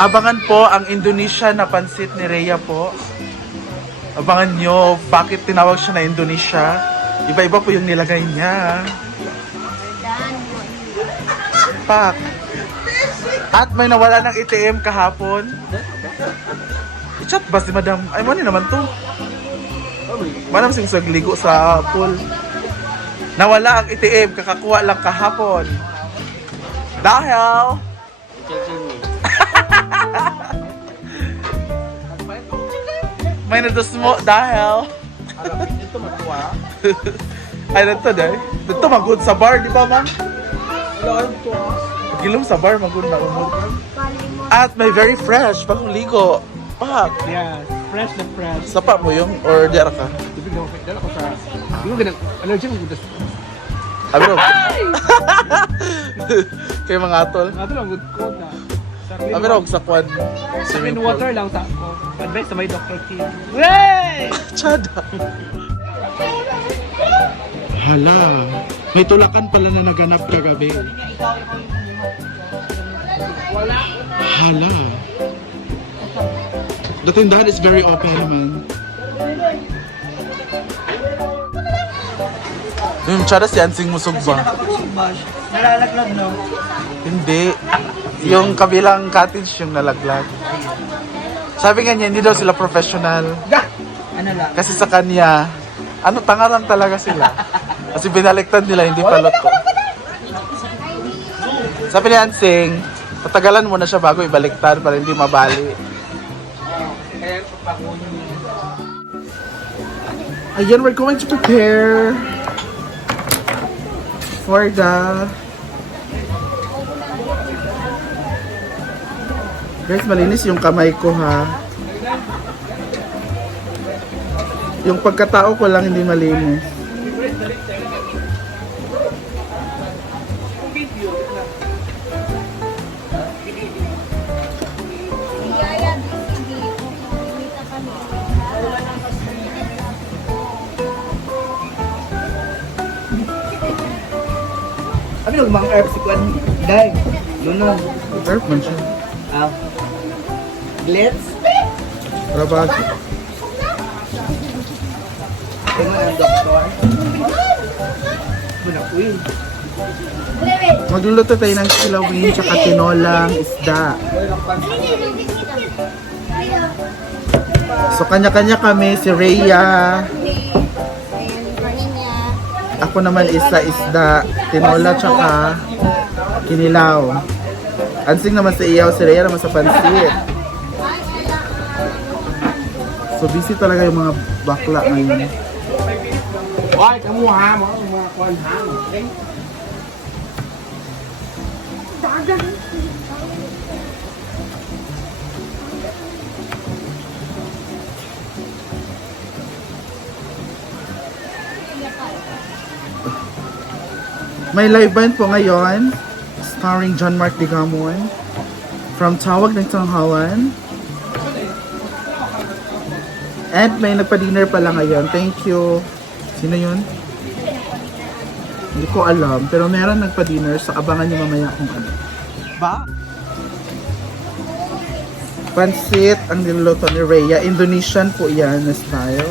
Abangan po ang Indonesia na pansit ni Rhea po. Abangan nyo bakit tinawag siya na Indonesia. Iba-iba po yung nilagay niya. Pak. At may nawala ng ATM kahapon. I-chat ba si madam? Ay, mo naman to. Manam sing sagligo sa pool. Nawala ang ATM, kakakuha lang kahapon. Dahil may nados mo dahil Ito matuwa. ay nanto dahil dito magud sa bar, di ba man? Ilan to? Gilom sa bar magud na umod. At may very fresh bagong ligo. Pak, Yes, fresh na fresh. sapa mo yung or diara ka? Ibig na dala ko sa. Hindi ko ganang allergy mo gusto. Abro. Kay mga atol. Ato lang good cold na. Sa clean Abro sa kwan. clean Swimming pool. water lang sa ko. Advice sa may Dr. Kim. Wey! Chada. Hala, may tulakan pala na naganap kagabi. Hala. The tindahan is very open naman. Yung tsara si Ansing Musog ba? Nalalaglag no? Hindi. Yung kabilang cottage yung nalaglag. Sabi nga niya, hindi daw sila professional. Ano lang? Kasi sa kanya, ano, tanga lang talaga sila. Kasi binaliktad nila, hindi palot ko. Sabi ni Ansing, patagalan mo na siya bago ibaliktad para hindi mabali. Ayan, we're going to prepare for the... Guys, malinis yung kamay ko ha. Yung pagkatao ko lang hindi malinis. Abi yung mga herbs si Kwan. Dahil. Lunong. Herb man siya. Glitz. Rabag. Tingnan ang doktor. Bunak uy. Magluluto tayo ng kilawin tsaka tinolang isda. So kanya-kanya kami, si Rhea. Ako naman isa isda, tinola tsaka kinilaw. Ansing naman sa iyaw, si Rhea naman sa pansit. So busy talaga yung mga bakla ngayon. Oy, kamu ha, mga Kwan ha. Okay? May live band po ngayon, starring John Mark Digamon from Tawag ng Tanghawan. And may nagpa-dinner pala ngayon. Thank you. Sino yun? Hindi ko alam. Pero meron nagpa-dinner. So abangan niyo mamaya kung ano. Ba? Pansit ang niluluto ni Rhea. Indonesian po yan na style.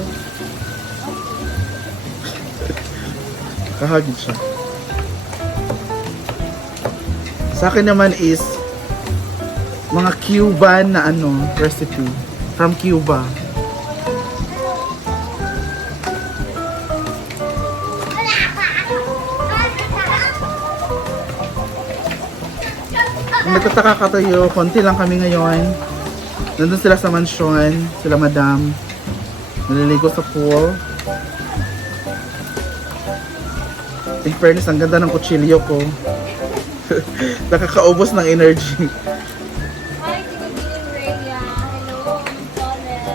Kahagid siya. Sa akin naman is mga Cuban na recipe from Cuba. Kung nagtataka ka tayo, konti lang kami ngayon. Nandun sila sa mansyon, sila madam. Naliligo sa pool. In fairness, ang ganda ng kutsilyo ko. Nakakaubos ng energy. Hi, Tigil Rhea. Hello, I'm Tolet.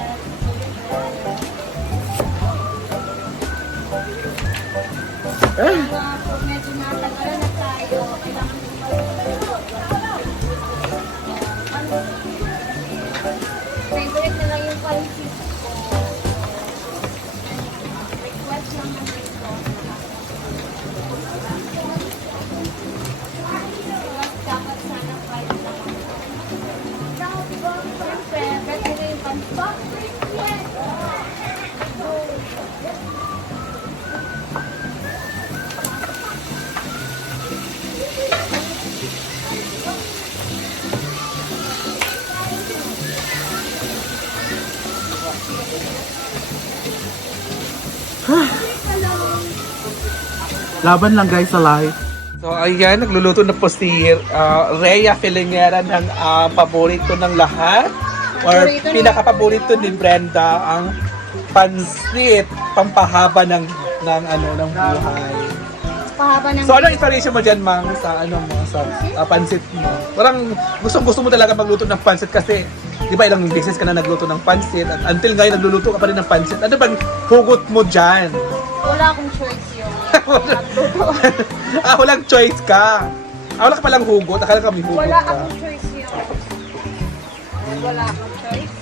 Pag medyo natagalan na tayo, kailangan favorite na lang yung pansit ko. Request lang naman ito. Dapat sana 5 lang. Laban lang guys sa life. So ayan, nagluluto na po si Rhea Filingera ng paborito ng lahat. Or Paborito ng- pinaka-paborito ni Brenda, ang pansit, pampahaba ng buhay. Pahaba ng... So anong inspiration mo dyan, Mang, sa sa pansit mo? Parang gusto mo talaga magluto ng pansit kasi di ba ilang beses ka na nagluto ng pansit at until ngayon nagluluto ka pa rin ng pansit. Ano bang hugot mo dyan? Wala akong choice yun. Walang choice ka. Wala ka palang hugot. Akala ka may hugot Wala ka. akong choice yun. Wala akong choice.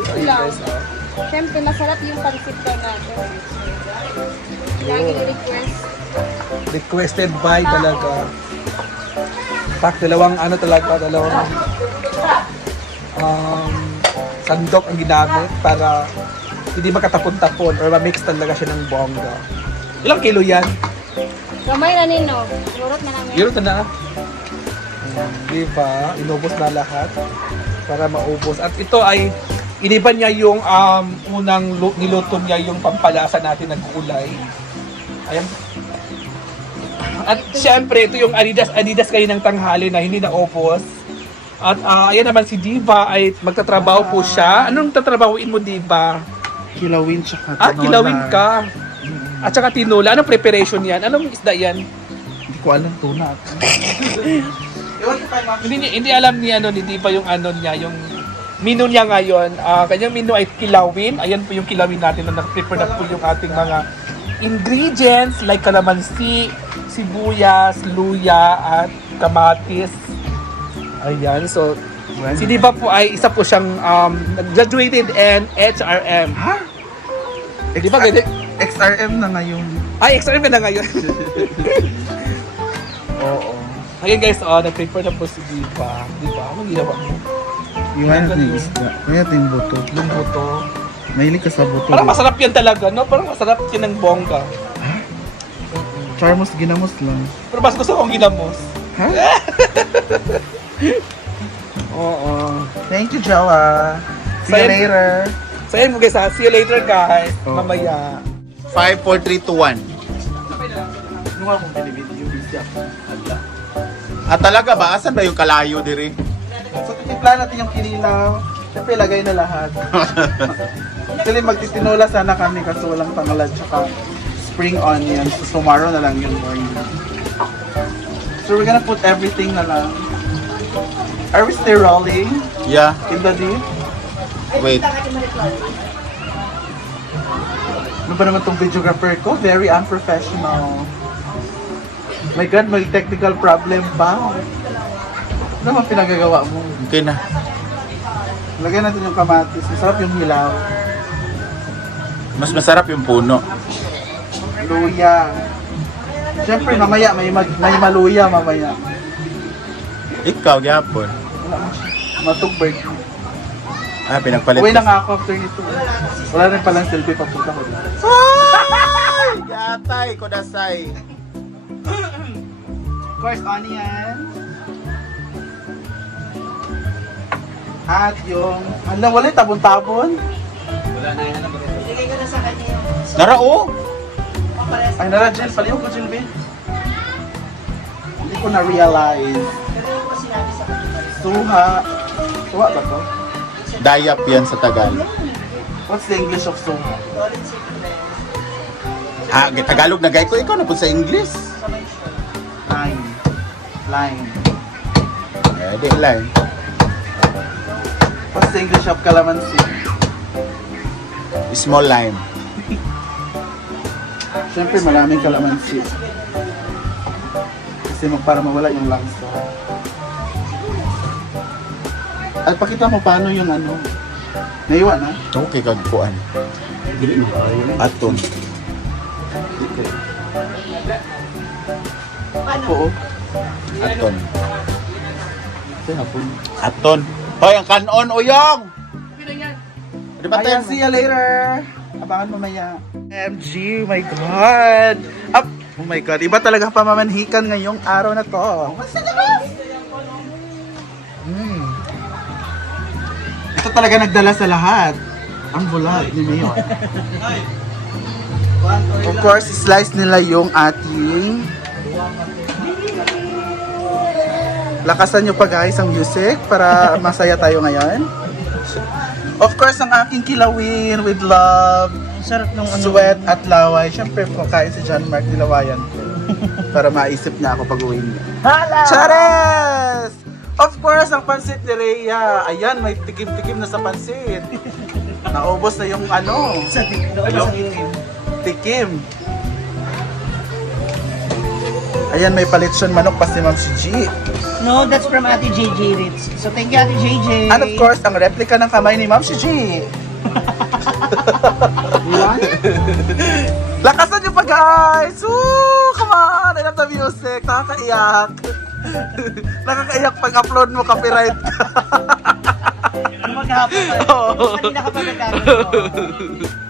Yun lang. Siyempre, masarap yung pansit daw natin. Lagi request. Requested by talaga. Tak, dalawang sandok ang ginamit para hindi makatapon-tapon or ma-mix talaga siya ng bongga. Ilang kilo yan? Kamay na nino. Lurot na namin. Zero na. Di ba? Inubos na lahat para maubos. At ito ay iniba niya yung unang niluto niya yung pampalasa natin ng kulay. Ayan. At syempre, ito yung Adidas kayo ng tanghali na hindi naubos. At ayan naman si Diva ay magtatrabaho po siya. Anong tatrabahuin mo, Diva? Kilawin tsaka Kilawin ka. At saka tinola. Anong preparation yan? Anong isda yan? Hindi ko alam, tuna. Hindi alam ni Diva yung niya, yung menu niya ngayon. Kanyang menu ay kilawin. Ayan po yung kilawin natin na nag-prepare na po yung ating mga ingredients like kalamansi, sibuyas, luya, at kamatis. Ayan, so si Diva po ay isa po siyang graduated in HRM. Ha? Di ba ganyan? XRM na ngayon. Ay, XRM ka na ngayon. Oo. Ayan guys, nag-prepare na po si Diva. Diba? Anong ginawa mo? Iwan natin yung isda. Kaya natin yung buto. Yung buto. Mahilig ka sa buto. Parang masarap yan talaga, no? Parang masarap yan ng bongga. Charmos, ginamos lang. Pero mas gusto kong ginamos. Ha? Oo. Thank you, Jawa. See you Sayang- later. So ayan guys, see you later guys. Oo. Mamaya. 5, 4, 3, 2, 1. Ano nga kung binibidyo? Talaga ba? Asan ba yung kalayo diri? So, titipla natin yung kinilaw. Siyempre, lagay na lahat. Actually, magtitinola sana kami kasi walang tangalad tsaka spring onions. So, tomorrow na lang yun morning. So, we're gonna put everything na lang. Are we still rolling Yeah. in the deep? Wait. Ano ba naman tong videographer ko? Very unprofessional. My God, may technical problem ba? Ano naman pinagagawa mo? Okay na. Lagyan natin yung kamatis. Masarap yung hilaw. Mas masarap yung puno. Luya. Siyempre, mamaya may maluya mamaya. Ikaw, gyapon. Matugbay. Pinagpalit. Uwi na nga ako after nito. Wala rin palang selfie papunta ko dito. Ay! Yatay, kodasay. Of course, onion. At yung... Ano, wala yung tabon-tabon. Tara, oh! Ay, nara, Jill. Paliw ko, Jill, babe. Hindi ko na-realize. Suha. Suha ba to? Dayap yan sa Tagalog. What's the English of suha? Tagalog na gay ko. Ikaw na po sa English. Lime. Lime. Di lang. What's the English of calamansi? Small lime. Siyempre, maraming calamansi. Kasi para mawala yung langsa. At pakita mo paano yung ano. Naiwa na? Okay, kagpuan. Aton. Oo. Aton. Ito hapon. Aton. Hoy, ang kanon, uyong! Di ba tayo? Ayan, see you later. Abangan mamaya. MG, oh my God. Up. Oh my God, iba talaga pamamanhikan ngayong araw na to. Ito talaga nagdala sa lahat. Ang bulag ni Mayor. Of course, slice nila yung ating... Lakasan nyo pa guys ang music para masaya tayo ngayon. Of course, ang aking kilawin with love, Sarap nung sweat at laway. Siyempre, kakain si John Mark, nilawayan ko. Para maisip niya ako pag uwi niya. Hala! Chares! Of course, ang pansit ni Rhea. Ayan, may tikim-tikim na sa pansit. Naubos na yung ano, Sa TikTok. Sa TikTok. tikim. Ayan, may palitsyon manok pa si Ma'am si G. No, that's from Ate JJ Ritz. So thank you Ate JJ. And of course, ang replica ng kamay ni Ma'am si G. Lakasan niyo pa guys! Woo! Come on! I love the music! Nakakaiyak! Nakakaiyak pag upload mo, copyright ka. Maghapon pa. Oo. Kanina ka pa nagkakaroon.